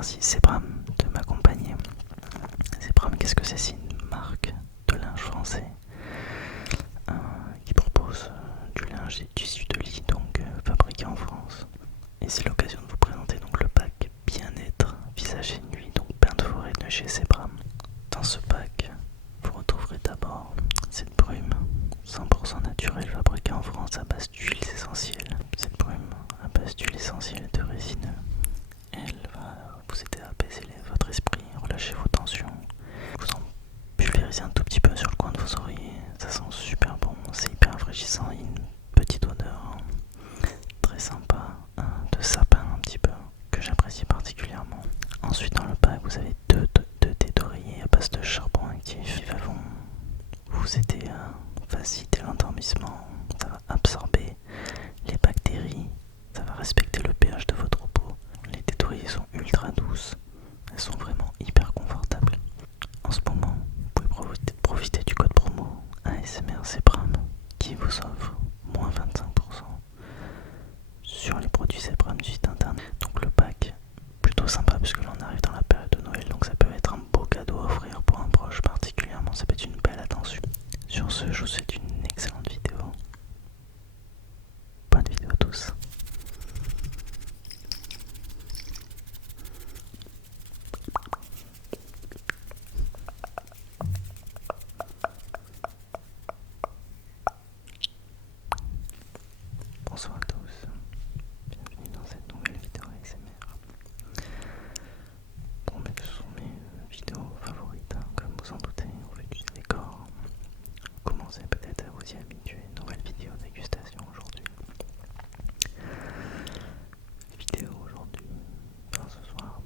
remercie Sebram de m'accompagner. Sebram, qu'est-ce que c'est? C'est une marque de linge français qui propose du linge et du tissu de lit, donc fabriqué en France. Et c'est l'occasion de vous présenter donc le pack bien-être, visage et nuit, donc bain de forêt de chez Sebram. Dans ce pack, vous retrouverez d'abord cette brume 100% naturelle fabriquée en France à base d'huiles essentielles. Cette brume à base d'huile essentielle de résineux, elle va vous aider à apaiser votre esprit, relâcher vos tensions. Vous en pulvérisez un tout petit peu sur le coin de vos oreillers, ça sent super bon, c'est hyper rafraîchissant, il y a une petite odeur très sympa de sapin un petit peu, que j'apprécie particulièrement. Ensuite dans le pack vous avez deux têtes d'oreiller à base de charbon actif qui vont vous aider à faciliter l'endormissement, ça va absorber les bactéries, ça va respecter le pH de votre peau. Les têtes d'oreiller sont ultra douces, elles sont vraiment hyper confortables. En ce moment, vous pouvez profiter du code promo ASMR Sebram qui vous offre moins 25% sur les produits Sebram du site internet. Donc le pack, plutôt sympa parce que là on arrive dans la période de Noël, donc ça peut être un beau cadeau à offrir pour un proche particulièrement, ça peut être une belle attention. Sur ce, je vous souhaite une excellente vidéo. Bonne vidéo à tous. Bonsoir à tous, bienvenue dans cette nouvelle vidéo ASMR. Bon, mais ce sont mes vidéos favorites, comme vous en doutez, on fait du décor. Commencez peut-être à vous y habituer, nouvelle vidéo dégustation aujourd'hui. Vidéo aujourd'hui, enfin ce soir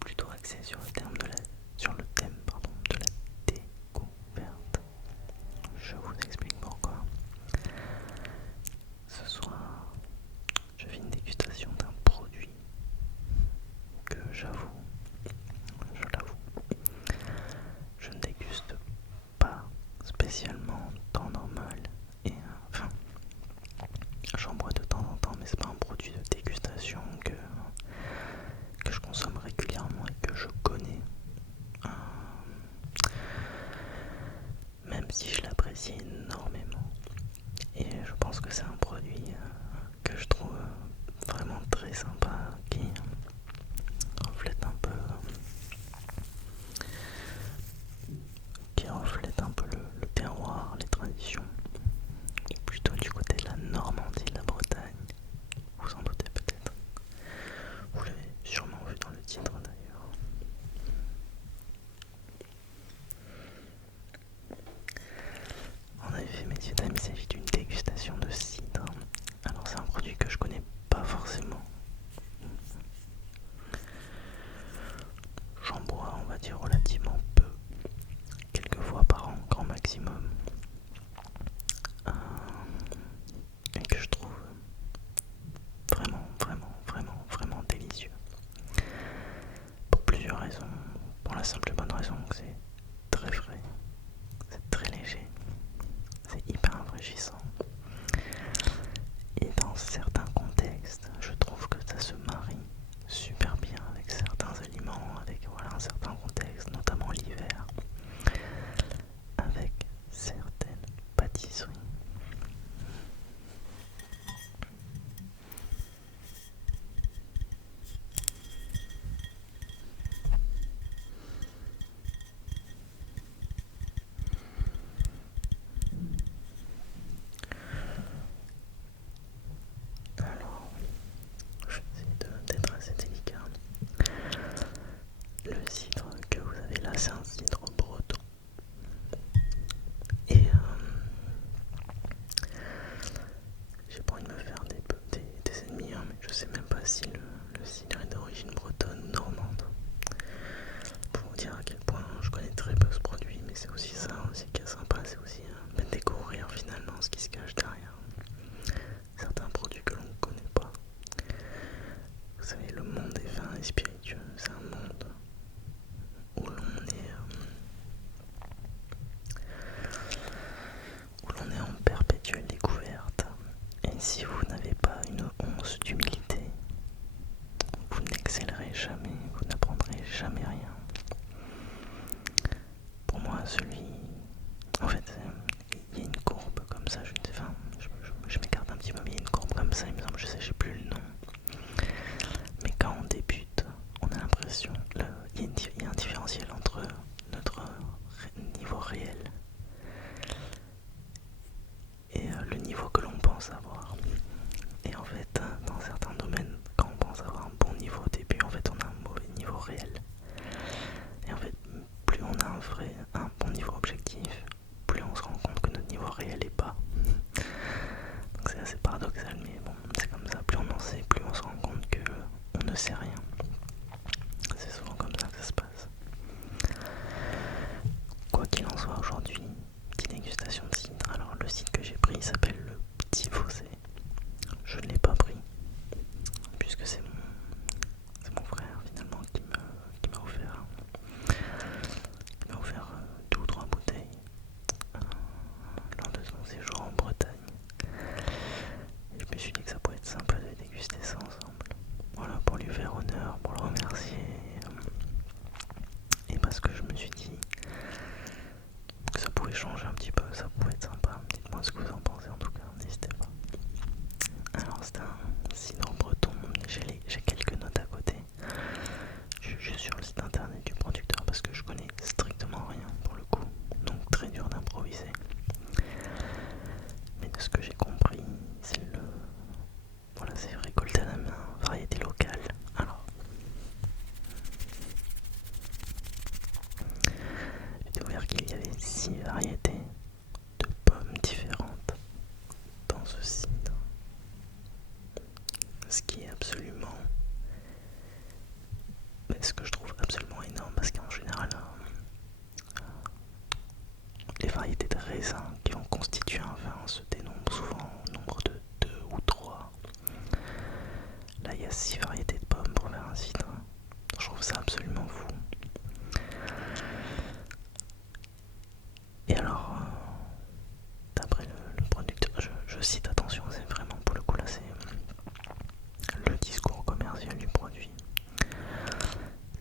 plutôt axée sur le thème de la découverte. Je vous explique pourquoi. Ce soir, je fais une dégustation d'un produit que je l'avoue, je ne déguste pas spécialement en temps normal. Et enfin, j'en bois de temps en temps, mais c'est pas un produit de dégustation que je consomme régulièrement et que je connais. Même si je l'apprécie énormément. Et je pense que c'est un produit que je trouve vraiment très sympa, qui reflète un peu le terroir, les traditions, plutôt du côté de la Normandie, de la Bretagne. Vous en doutez peut-être. Vous l'avez sûrement vu dans le titre d'ailleurs. En effet, messieurs, dames, il s'agit d'une dégustation de cidre. Alors c'est un produit que je connais pas forcément. J'en bois, on va dire, relativement peu. Quelques fois par an, grand maximum. Et que je trouve vraiment délicieux. Pour plusieurs raisons. Pour la simple et bonne raison que c'est très frais, c'est très léger, c'est hyper rafraîchissant. niveau que l'on pense avoir. Et en fait, dans certains domaines, quand on pense avoir un bon niveau au début, en fait on a un mauvais niveau réel. Et en fait, plus on a un bon niveau objectif, plus on se rend compte que notre niveau réel est bas. Donc c'est assez paradoxal, mais bon, c'est comme ça. Plus on en sait, plus on se rend compte que on ne sait rien. C'est souvent comme ça que ça se passe. Quoi qu'il en soit, aujourd'hui, petite dégustation de cidre. Alors le cidre que j'ai pris il s'appelle le Petit Fossé. Je ne l'ai pas pris, puisque c'est mon frère finalement qui m'a offert. Il m'a offert 2 ou 3 bouteilles lors de son séjour en Bretagne. Et je me suis dit que ça pourrait être sympa de déguster ça ensemble. Voilà, pour lui faire honneur, pour le remercier. Et parce que je me suis dit que ça pouvait changer un petit peu, ça pouvait être sympa. Dites-moi ce que vous en pensez en tout cas, n'hésitez pas. Alors c'est un cidre breton, j'ai quelques notes à côté. Je suis juste sur le site internet du producteur parce que je connais strictement rien pour le coup, donc très dur d'improviser. Mais de ce que j'ai compris, c'est récolté à la main, variété locale. Alors, j'ai découvert qu'il y avait 6 variétés de pommes différentes dans ce cidre. Ce qui est ce que je trouve absolument énorme parce qu'en général, les variétés de raisins qui vont constituer un vin se dénombrent souvent au nombre de 2 ou 3. Là, il y a 6 variétés de pommes pour faire un cidre. Je trouve ça absolument fou. Et alors, d'après le producteur, je cite, attention, c'est vraiment pour le coup là, c'est le discours commercial du produit.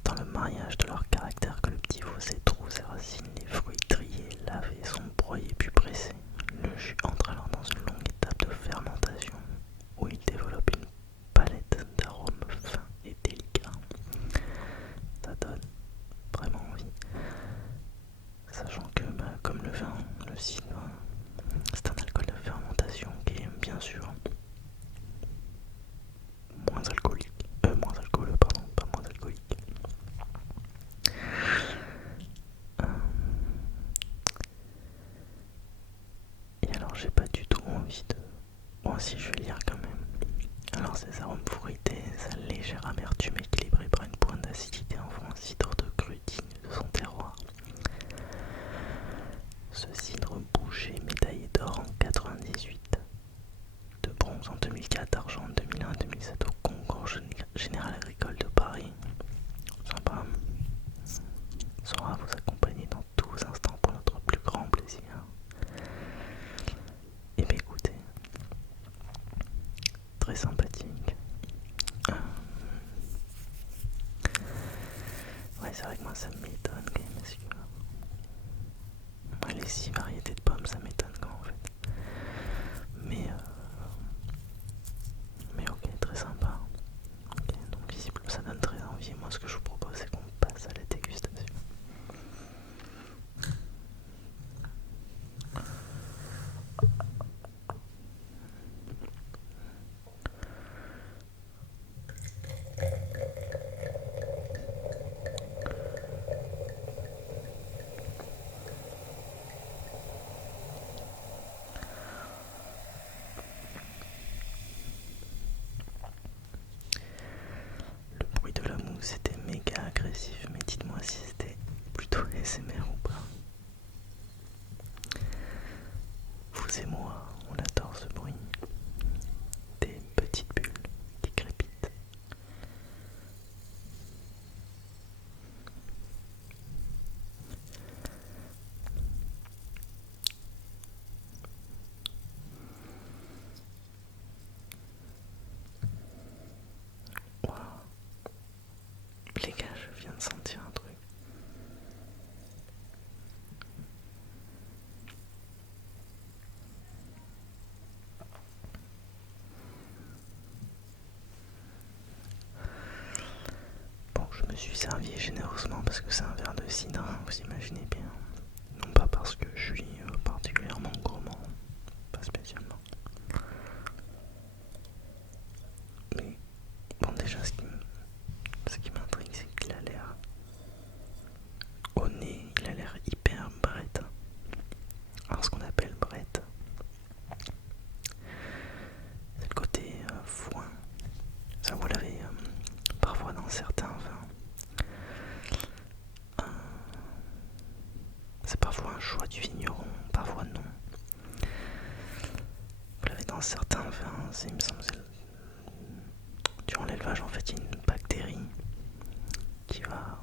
Dans le mariage de leur caractère que le Petit Fossé trouve ses racines, les fruits triés, lavés, sont broyés puis pressés. Le jus entre alors dans une longue étape de fermentation où il développe une palette d'arômes fins et délicats. Ça donne vraiment envie. Sachant que, comme le vin, le cidre, c'est un alcool de fermentation qui est bien sûr moins alcoolique. Moins alcooleux, pardon, pas moins alcoolique. Et alors, j'ai pas du tout envie de. Bon, si, je vais lire quand même. Alors, ces arômes fruités, sa légère amertume équilibrée par une pointe d'acidité en font un cidre de cru digne de son terroir. Ce cidre bouché, médaillé d'or en 98, de bronze en 2004, d'argent en 2001 et 2007 au concours général agricole de Paris. Sympa. Saura vous accompagner dans tous vos instants pour notre plus grand plaisir. Et bien écoutez, très sympathique. Ouais, c'est vrai que moi ça m'étonne quand même parce que les 6 variétés de pommes ça m'étonne quand en fait. Mais ok, très sympa. Ok, donc visiblement ça donne très envie. Moi ce que je vous propose c'est qu'on passe à la dégustation. Le bruit de la mousse était méga agressif, mais dites-moi si c'était plutôt ASMR ou pas. Vous et moi, on adore ce bruit. Des petites bulles qui crépitent. Wow. Les gars, je viens de sentir un truc. Bon, je me suis servi généreusement parce que c'est un verre de cidre, hein, vous imaginez bien. Non pas parce que je suis particulièrement gourmand, pas spécialement. dans certains vins, il me semble, durant l'élevage en fait il y a une bactérie qui va,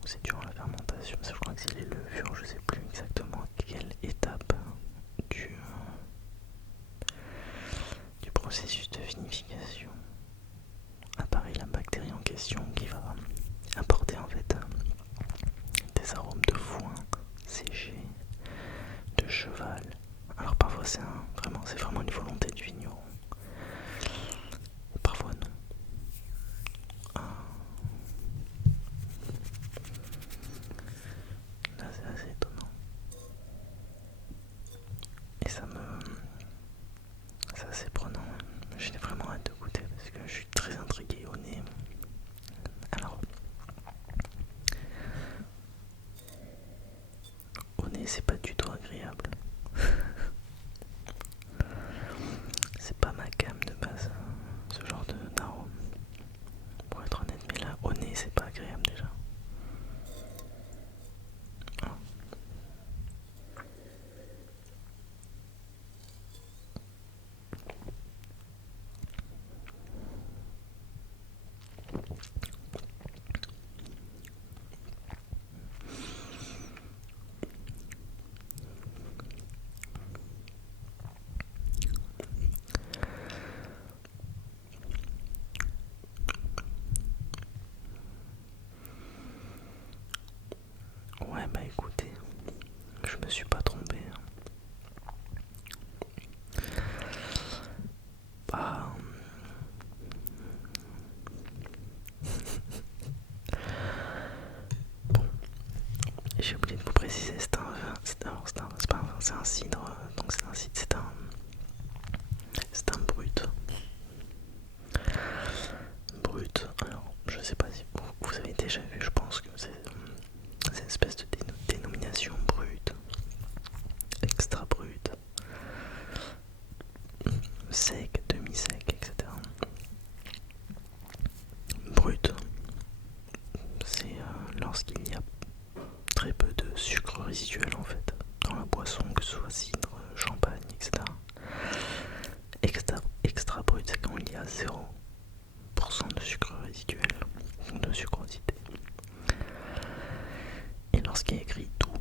ou c'est durant la fermentation, ça je crois que c'est les levures, je sais plus exactement à quelle étape du processus de vinification apparaît la bactérie en question qui va apporter en fait des arômes de foin séché, de cheval. Alors parfois c'est vraiment une volonté du vigneron, parfois non. Là c'est assez étonnant. Et c'est assez prenant. J'ai vraiment hâte de goûter parce que je suis très intrigué au nez. Alors, au nez c'est pas du tout agréable. C'est pas ma gamme de base, ce genre d'arôme. Pour être honnête, mais là au nez c'est pas agréable déjà. Ouais, bah écoutez, je me suis pas trompé. Bah. Bon, j'ai oublié de vous préciser, c'est un vin. C'est pas un vin, c'est un cidre. Donc c'est un cidre, c'est un brut. Brut, alors je sais pas si vous avez déjà vu, je pense que c'est une espèce de dénomination brute, extra brut, sec, demi-sec, etc. Brut, c'est lorsqu'il y a très peu de sucre résiduel en fait dans la boisson, que ce soit cidre, champagne, etc. Extra brut, c'est quand il y a 0% de sucre résiduel, de sucrosité. Et lorsqu'il y a écrit doux,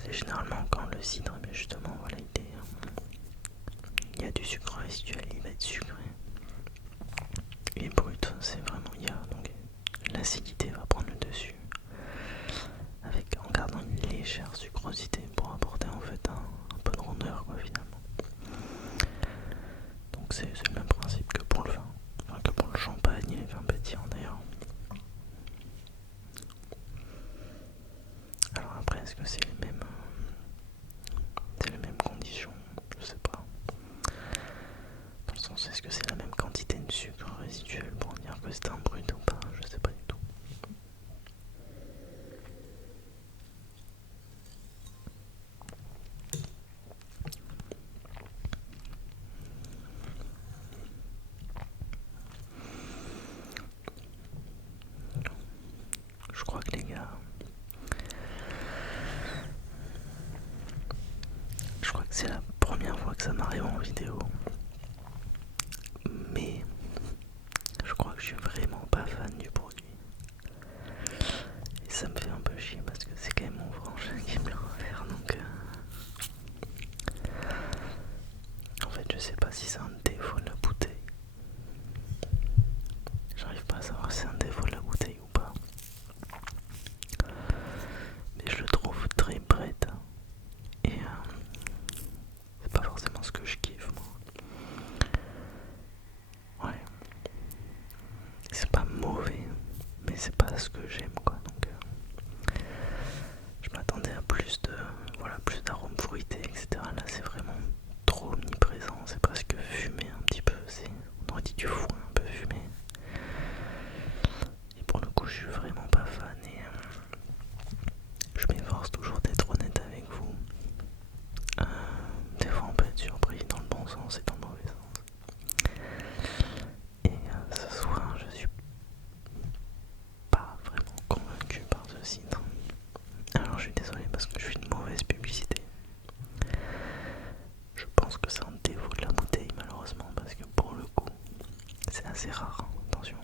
c'est généralement quand le cidre, mais justement, voilà, il y a du sucre résiduel, il va être sucré. Et brut, c'est vraiment, donc l'acidité va prendre le dessus, en gardant une légère sucrosité pour apporter en fait un peu de rondeur quoi finalement. Donc c'est le même principe que pour le vin, enfin que pour le champagne et les vins pétillants d'ailleurs. Alors après, est-ce que c'est les mêmes conditions? Je sais pas. Dans le sens, est-ce que c'est la même quantité de sucre résiduel pour dire que c'est un brut ou pas? Je sais pas du tout. Je crois que les gars, je crois que c'est la première fois que ça m'arrive en vidéo. Mais je crois que je suis vraiment pas fan du produit. Et ça me fait un peu chier parce que c'est quand même mon frangin qui me l'a offert, donc en fait je sais pas si c'est un défaut de la bouteille. J'arrive pas à savoir si c'est un défaut de la bouteille ou pas. Mais je le trouve très brette. Et c'est pas forcément ce que je kiffe moi. Ouais. C'est pas mauvais, mais c'est pas ce que j'aime quoi. Donc je m'attendais à plus d'arômes fruités, etc. Là c'est vraiment trop omniprésent, c'est presque fumé un petit peu. pense que c'est un défaut de la bouteille malheureusement parce que pour le coup c'est assez rare, hein, attention.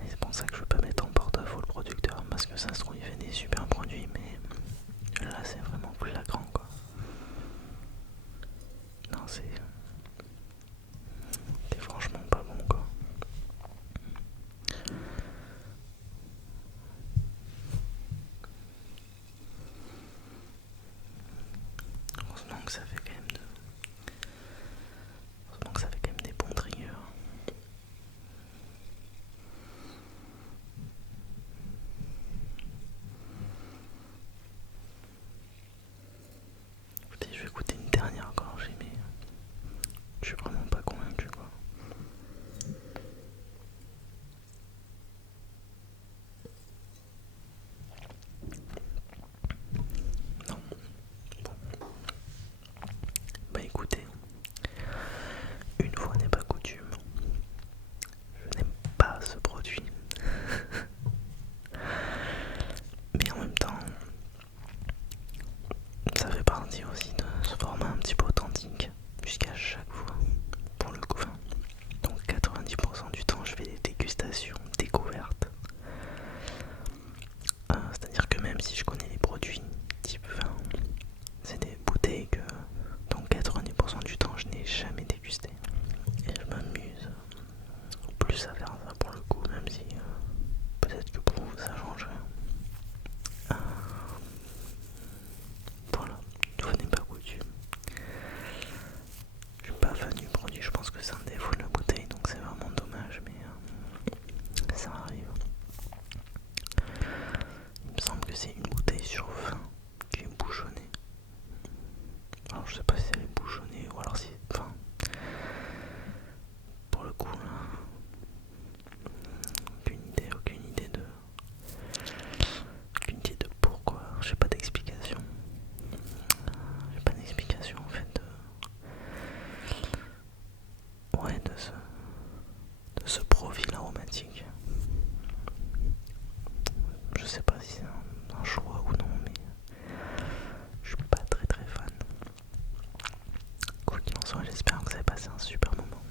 Et c'est pour ça que je veux pas mettre en porte-à-faux le producteur parce que ça se trouve il fait des super produits mais là c'est vraiment flagrant quoi. Non c'est franchement pas bon quoi. Heureusement que ça fait quand même heureusement que ça fait quand même des bons triggers. Écoutez, je vais goûter une dernière gorgée mais je suis vraiment pas convaincu quoi. Non. Bon. Bah écoutez, une fois n'est pas coutume, je n'aime pas ce produit. Mais en même temps, ça fait partie aussi de ce format un petit peu authentique, puisqu'à chaque fois, pour le coup, donc 90% du temps, je fais des dégustations découvertes. C'est-à-dire que même si je connais les produits type vin, c'est des bouteilles que donc 90% du temps je n'ai jamais dégusté. Et je m'amuse plus à faire ça pour le coup, même si peut-être que pour vous ça change rien. Voilà, une fois n'est pas coutume. Je suis pas fan du produit, je pense que c'est un défaut de la bouteille, donc c'est vraiment dommage, mais ça arrive. Il me semble que c'est une bouteille sur 20 qui est bouchonnée. Alors je sais pas si elle est bouchonnée ou alors si... Enfin... Pour le coup là... Aucune idée de... Aucune idée de pourquoi. J'ai pas d'explication. J'ai pas d'explication en fait de... Ouais, de ce profil aromatique. Je sais pas si c'est un choix ou non, mais je suis pas très fan. Quoi qu'il en soit, j'espère que vous avez passé un super moment.